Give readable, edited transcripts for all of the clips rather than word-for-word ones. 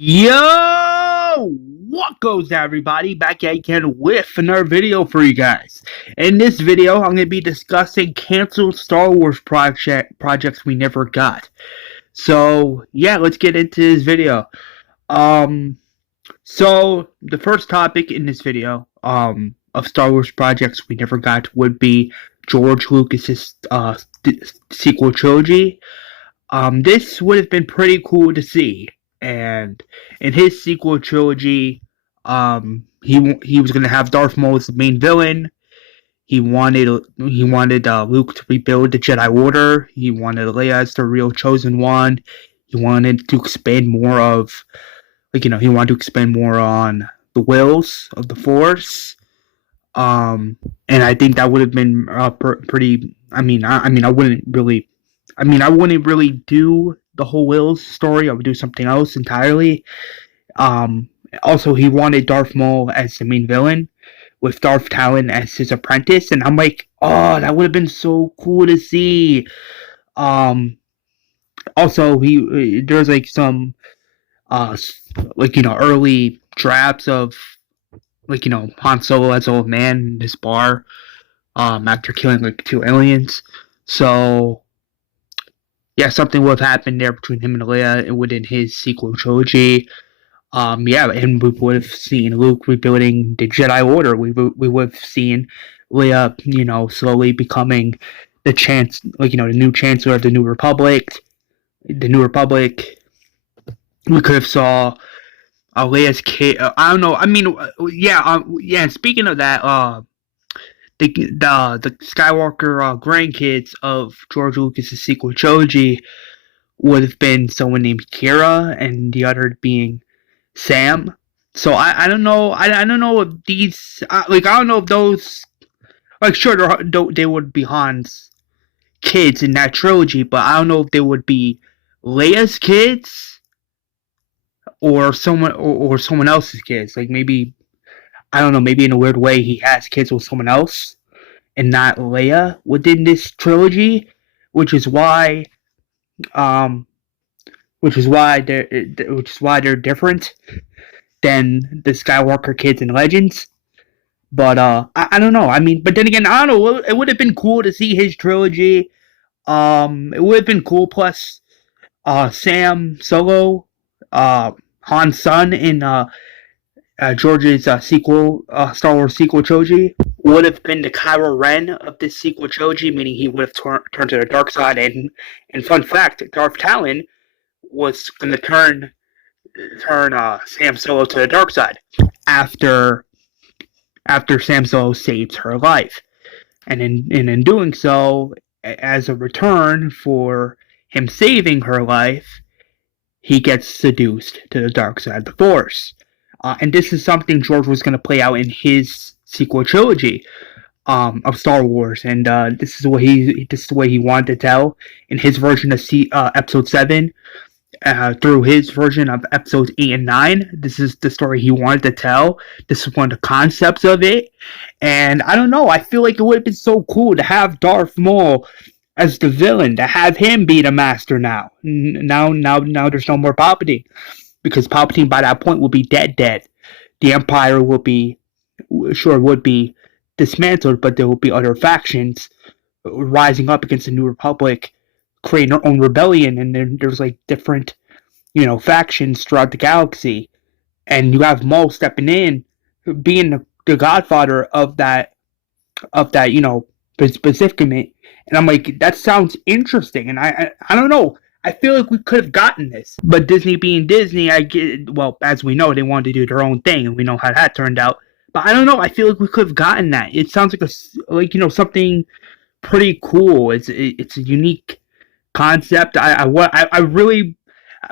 Yo! What goes down, everybody? Back again with another video for you guys. In this video, I'm going to be discussing canceled Star Wars projects we never got. So, yeah, let's get into this video. So the first topic in this video, of Star Wars projects we never got would be George Lucas's, sequel trilogy. This would have been pretty cool to see. And in his sequel trilogy, he was gonna have Darth Maul as the main villain. He wanted Luke to rebuild the Jedi Order. He wanted Leia as the real chosen one. He wanted to expand more of, he wanted to expand more on the wills of the Force. And I think that would have been pretty. I wouldn't really do the whole Wills story. I would do something else entirely. Also, he wanted Darth Maul as the main villain, with Darth Talon as his apprentice, and I'm like, oh, that would have been so cool to see. Also, there's like some, early drafts of, Han Solo as an old man in this bar, after killing like 2 aliens. So yeah, something would have happened there between him and Leia within his sequel trilogy. Yeah, and we would have seen Luke rebuilding the Jedi Order. We would have seen Leia, slowly becoming the new Chancellor of the New Republic. The New Republic. We could have saw Leia's kid. I don't know. Yeah. Speaking of that, the Skywalker grandkids of George Lucas's sequel trilogy would have been someone named Kira, and the other being Sam. So I don't know. I don't know if these I don't know if those, sure, they would be Han's kids in that trilogy, but I don't know if they would be Leia's kids or someone else's kids. Like, maybe, I don't know, maybe in a weird way he has kids with someone else and not Leia within this trilogy, which is why they're different than the Skywalker kids in Legends. But I don't know. I mean, but then again, I don't know. It would have been cool to see his trilogy. It would have been cool. Plus, Sam Solo, Han's son in George's Star Wars sequel trilogy, would have been the Kylo Ren of this sequel trilogy, meaning he would have turned to the dark side. And fun fact, Darth Talon was going to turn Sam Solo to the dark side after Sam Solo saves her life, and in doing so, as a return for him saving her life, he gets seduced to the dark side of the Force. And this is something George was going to play out in his sequel trilogy of Star Wars, and this is what he wanted to tell in his version of Episode 7. Through his version of episodes 8 and 9. This is the story he wanted to tell. This is one of the concepts of it. And I don't know, I feel like it would have been so cool to have Darth Maul as the villain, to have him be the master now. Now there's no more Palpatine. Because Palpatine by that point will be dead. The Empire would be dismantled, but there will be other factions rising up against the New Republic, creating their own rebellion, and then there's like different, factions throughout the galaxy, and you have Maul stepping in, being the godfather of that, predicament. And I'm like, that sounds interesting, and I don't know. I feel like we could have gotten this, but Disney being Disney, as we know, they wanted to do their own thing, and we know how that turned out. But I don't know. I feel like we could have gotten that. It sounds like something pretty cool. It's a unique concept. I really,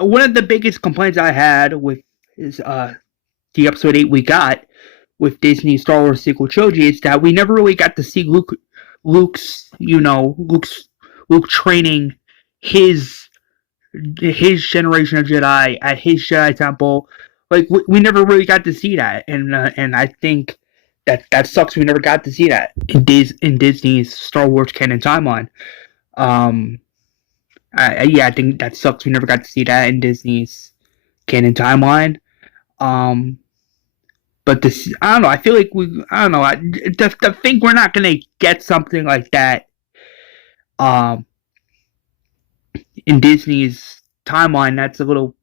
one of the biggest complaints I had with is the episode 8 we got with Disney Star Wars sequel trilogy is that we never really got to see Luke's training his generation of Jedi at his Jedi temple. Like, we never really got to see that, and I think that sucks. We never got to see that in Disney's Star Wars canon timeline. I think that sucks. We never got to see that in Disney's canon timeline. Um, but this, I don't know. I feel like I don't know. To think we're not gonna get something like that, um, in Disney's timeline, that's a little,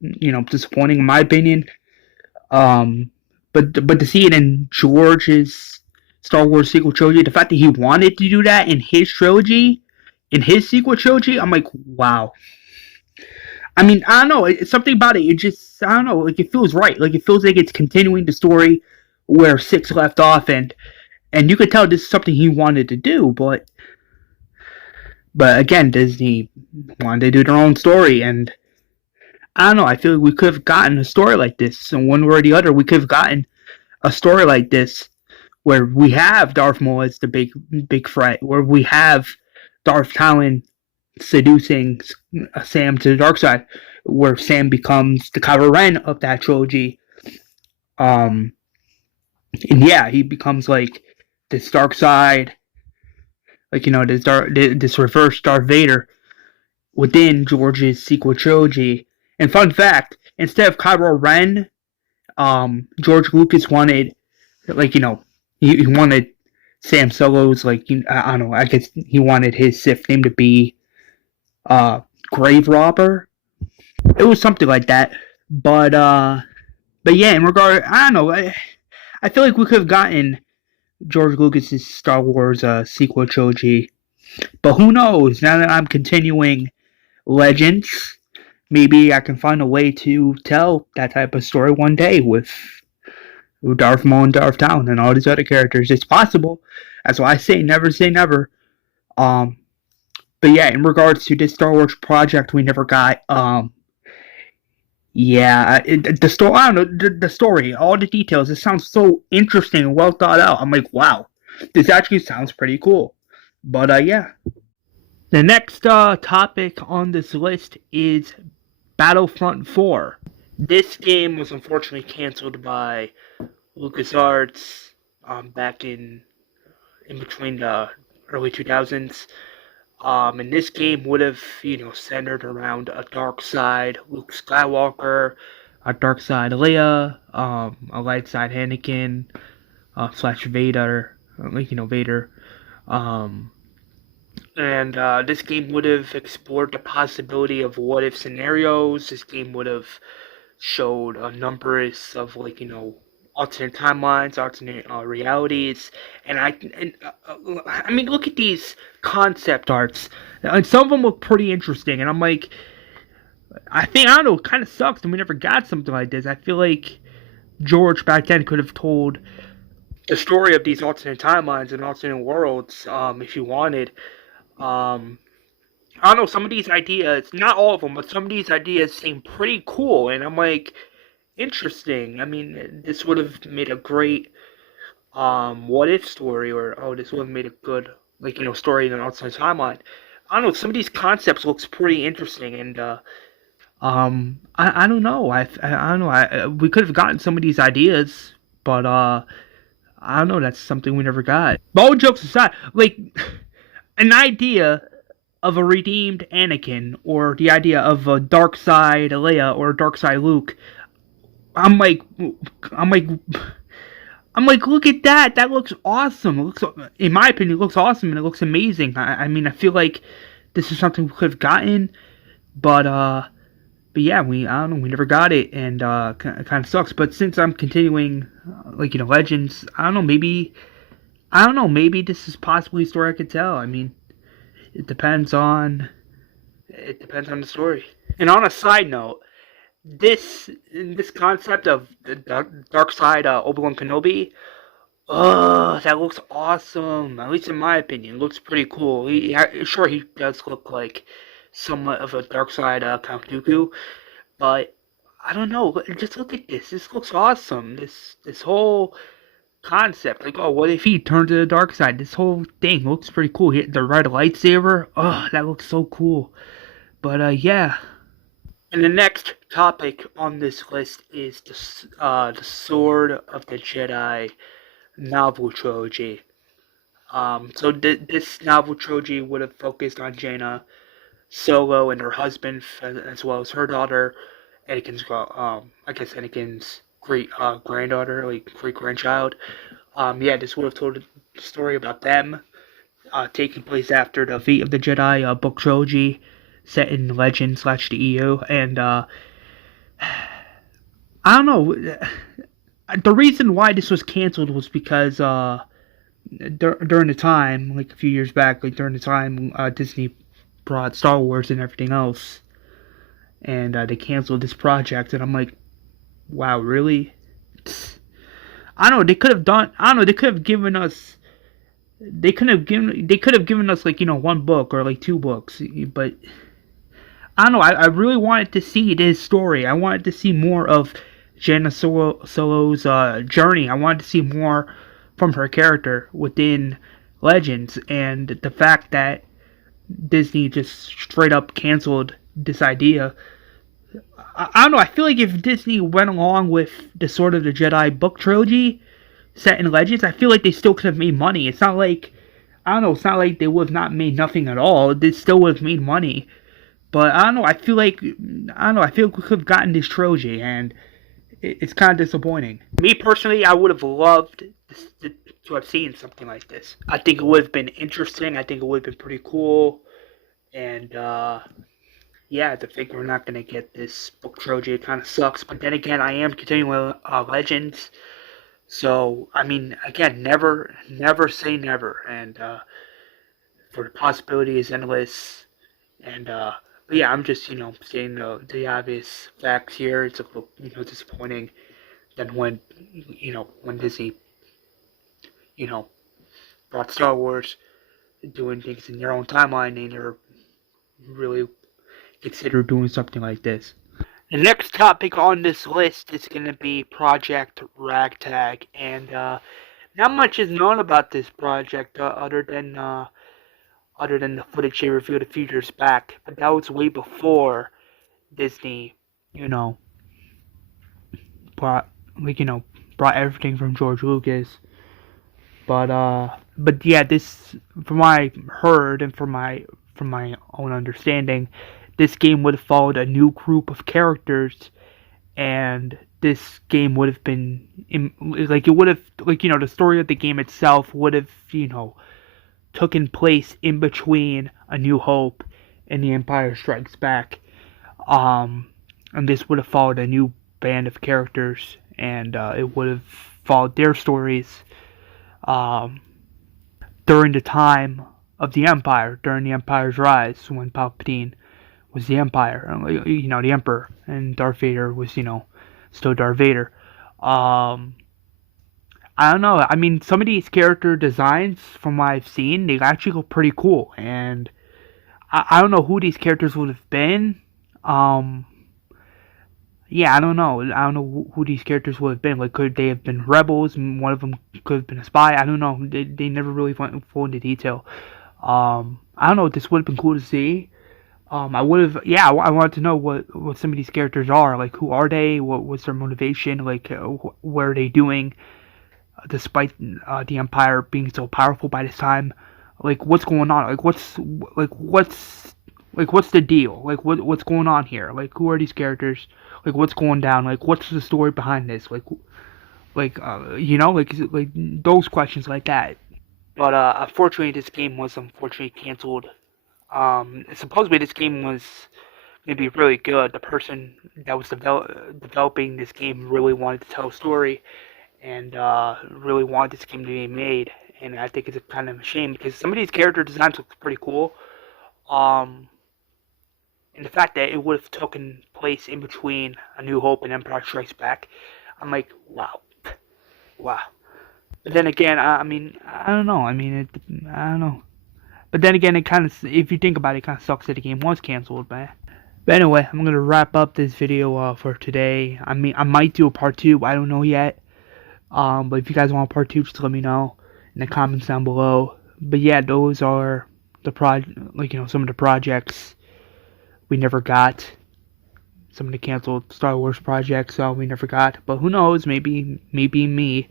disappointing in my opinion. Um, but to see it in George's Star Wars sequel trilogy, the fact that he wanted to do that in his trilogy, in his sequel trilogy, I'm like, wow. I mean, I don't know. It's something about it. It just, I don't know. Like, it feels right. Like, it feels like it's continuing the story where six left off, and you could tell this is something he wanted to do. But again, Disney wanted to do their own story, and I don't know. I feel like we could have gotten a story like this, and one way or the other, we could have gotten a story like this where we have Darth Maul as the big threat, where we have Darth Talon seducing Sam to the dark side, where Sam becomes the Kylo Ren of that trilogy. Um, and yeah, he becomes like this dark side, like this reverse Darth Vader within George's sequel trilogy. And fun fact, instead of Kylo Ren, George Lucas wanted, like, he wanted Sam Solo's, like, I don't know, I guess he wanted his Sith name to be Grave Robber. It was something like that. But yeah, in regard, I don't know, I feel like we could have gotten George Lucas's Star Wars sequel trilogy. But who knows? Now that I'm continuing Legends, maybe I can find a way to tell that type of story one day with Darth Maul and Darth Talon and all these other characters. It's possible. That's why I say never. Um, but yeah, in regards to this Star Wars project we never got, yeah, the story. I don't know the story, all the details. It sounds so interesting and well thought out. I'm like, wow, this actually sounds pretty cool. But yeah, the next topic on this list is Battlefront 4. This game was unfortunately canceled by LucasArts back in between the early 2000s. And this game would have, centered around a dark side Luke Skywalker, a dark side Leia, a light side Anakin, slash Vader, Vader. Um, and this game would have explored the possibility of what if scenarios. This game would have showed a numbers of, like, alternate timelines, alternate realities, and I mean, look at these concept arts, and some of them look pretty interesting. And I'm like, I don't know, it kind of sucks that we never got something like this. I feel like George back then could have told the story of these alternate timelines and alternate worlds, if you wanted. Um, I don't know, some of these ideas, not all of them, but some of these ideas seem pretty cool, and I'm like, interesting. I mean, this would have made a great what if story, or this would have made a good, like, story in an outside timeline. I don't know. Some of these concepts looks pretty interesting, and I don't know. I don't know. We could have gotten some of these ideas, but I don't know. That's something we never got. But all jokes aside, like, an idea of a redeemed Anakin, or the idea of a dark side Leia or a dark side Luke. I'm like, I'm like, I'm like, look at that! That looks awesome. It looks, in my opinion, it looks awesome and it looks amazing. I mean, I feel like this is something we could have gotten, but yeah, I don't know, we never got it, and it kind of sucks. But since I'm continuing, like, Legends, I don't know, maybe this is possibly a story I could tell. I mean, it depends on the story. And on a side note, this concept of the dark side Obi-Wan Kenobi, that looks awesome. At least in my opinion, it looks pretty cool. Sure, he does look like somewhat of a dark side Count Dooku, but I don't know. Just look at this. This looks awesome. This whole concept, like, oh, what if he turned to the dark side? This whole thing looks pretty cool. The red lightsaber, oh, that looks so cool. But yeah. And the next topic on this list is the Sword of the Jedi novel trilogy. So this novel trilogy would have focused on Jaina Solo and her husband, as well as her daughter, I guess Anakin's great granddaughter, like great grandchild. Yeah, this would have told a story about them, taking place after the Fate of the Jedi book trilogy, set in Legend slash the EU, and I don't know. The reason why this was canceled was because during the time, like a few years back, like during the time Disney brought Star Wars and everything else, and they canceled this project, and I'm like, wow, really? I don't know. They could have done. I don't know. They could have given us. They could have given. They could have given us like one book or like two books, but I don't know. I really wanted to see this story. I wanted to see more of Jaina Solo's journey. I wanted to see more from her character within Legends, and the fact that Disney just straight up canceled this idea. I don't know. I feel like if Disney went along with the Sword of the Jedi book trilogy set in Legends, I feel like they still could have made money. It's not like I don't know. It's not like they would have not made nothing at all. They still would have made money. But I don't know. I don't know. I feel like we could have gotten this trilogy, and it's kind of disappointing. Me personally, I would have loved to have seen something like this. I think it would have been interesting. I think it would have been pretty cool. And yeah, to think we're not gonna get this book trilogy, it kind of sucks. But then again, I am continuing with Legends, so I mean, again, never say never. And for the possibility is endless. And but yeah, I'm just stating the obvious facts here. It's a little disappointing that when Disney brought Star Wars doing things in their own timeline, they never really considered doing something like this. The next topic on this list is going to be Project Ragtag, and not much is known about this project other than the footage they revealed a few years back. But that was way before Disney, you know, brought brought everything from George Lucas. But yeah, this from what I heard and from my own understanding, this game would have followed a new group of characters, and this game would have been like it would have the story of the game itself would have taken place in between A New Hope and The Empire Strikes Back. And this would have followed a new band of characters, and it would have followed their stories um, during the time of the Empire, during the Empire's rise, when Palpatine was the Empire, the Emperor, and Darth Vader was, still Darth Vader. Um, I don't know. I mean, some of these character designs, from what I've seen, they actually look pretty cool, and I don't know who these characters would have been. Um, yeah, I don't know. I don't know who these characters would have been. Like, could they have been rebels, and one of them could have been a spy? I don't know. They never really went full into detail. I don't know. This would have been cool to see. I would have, yeah, I wanted to know what some of these characters are. Like, who are they? What's their motivation? Like, what are they doing? Despite the Empire being so powerful by this time, like, what's going on? What's the deal? Like, what's going on here? Like, who are these characters? Like, what's going down? Like, what's the story behind this? Like those questions like that. But unfortunately, this game was canceled. Supposedly this game was going to be really good. The person that was developing this game really wanted to tell a story, and really wanted this game to be made. And I think it's a kind of a shame because some of these character designs look pretty cool. Um, and the fact that it would have taken place in between A New Hope and Empire Strikes Back, I'm like, wow, wow. But then again, I mean, I don't know. I mean, I don't know. But then again, it kind of, if you think about it, it kind of sucks that the game was canceled, man. But anyway, I'm gonna wrap up this video for today. I mean, I might do a part two. I don't know yet. But if you guys want a part two, just let me know in the comments down below. But yeah, those are some of the projects we never got. Some of the canceled Star Wars projects we never got. But who knows? Maybe me.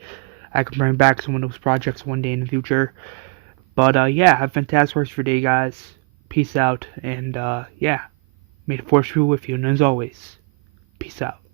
I can bring back some of those projects one day in the future. But yeah, have a fantastic rest of your day, guys. Peace out, and yeah, may the force be with you, and as always, Peace out.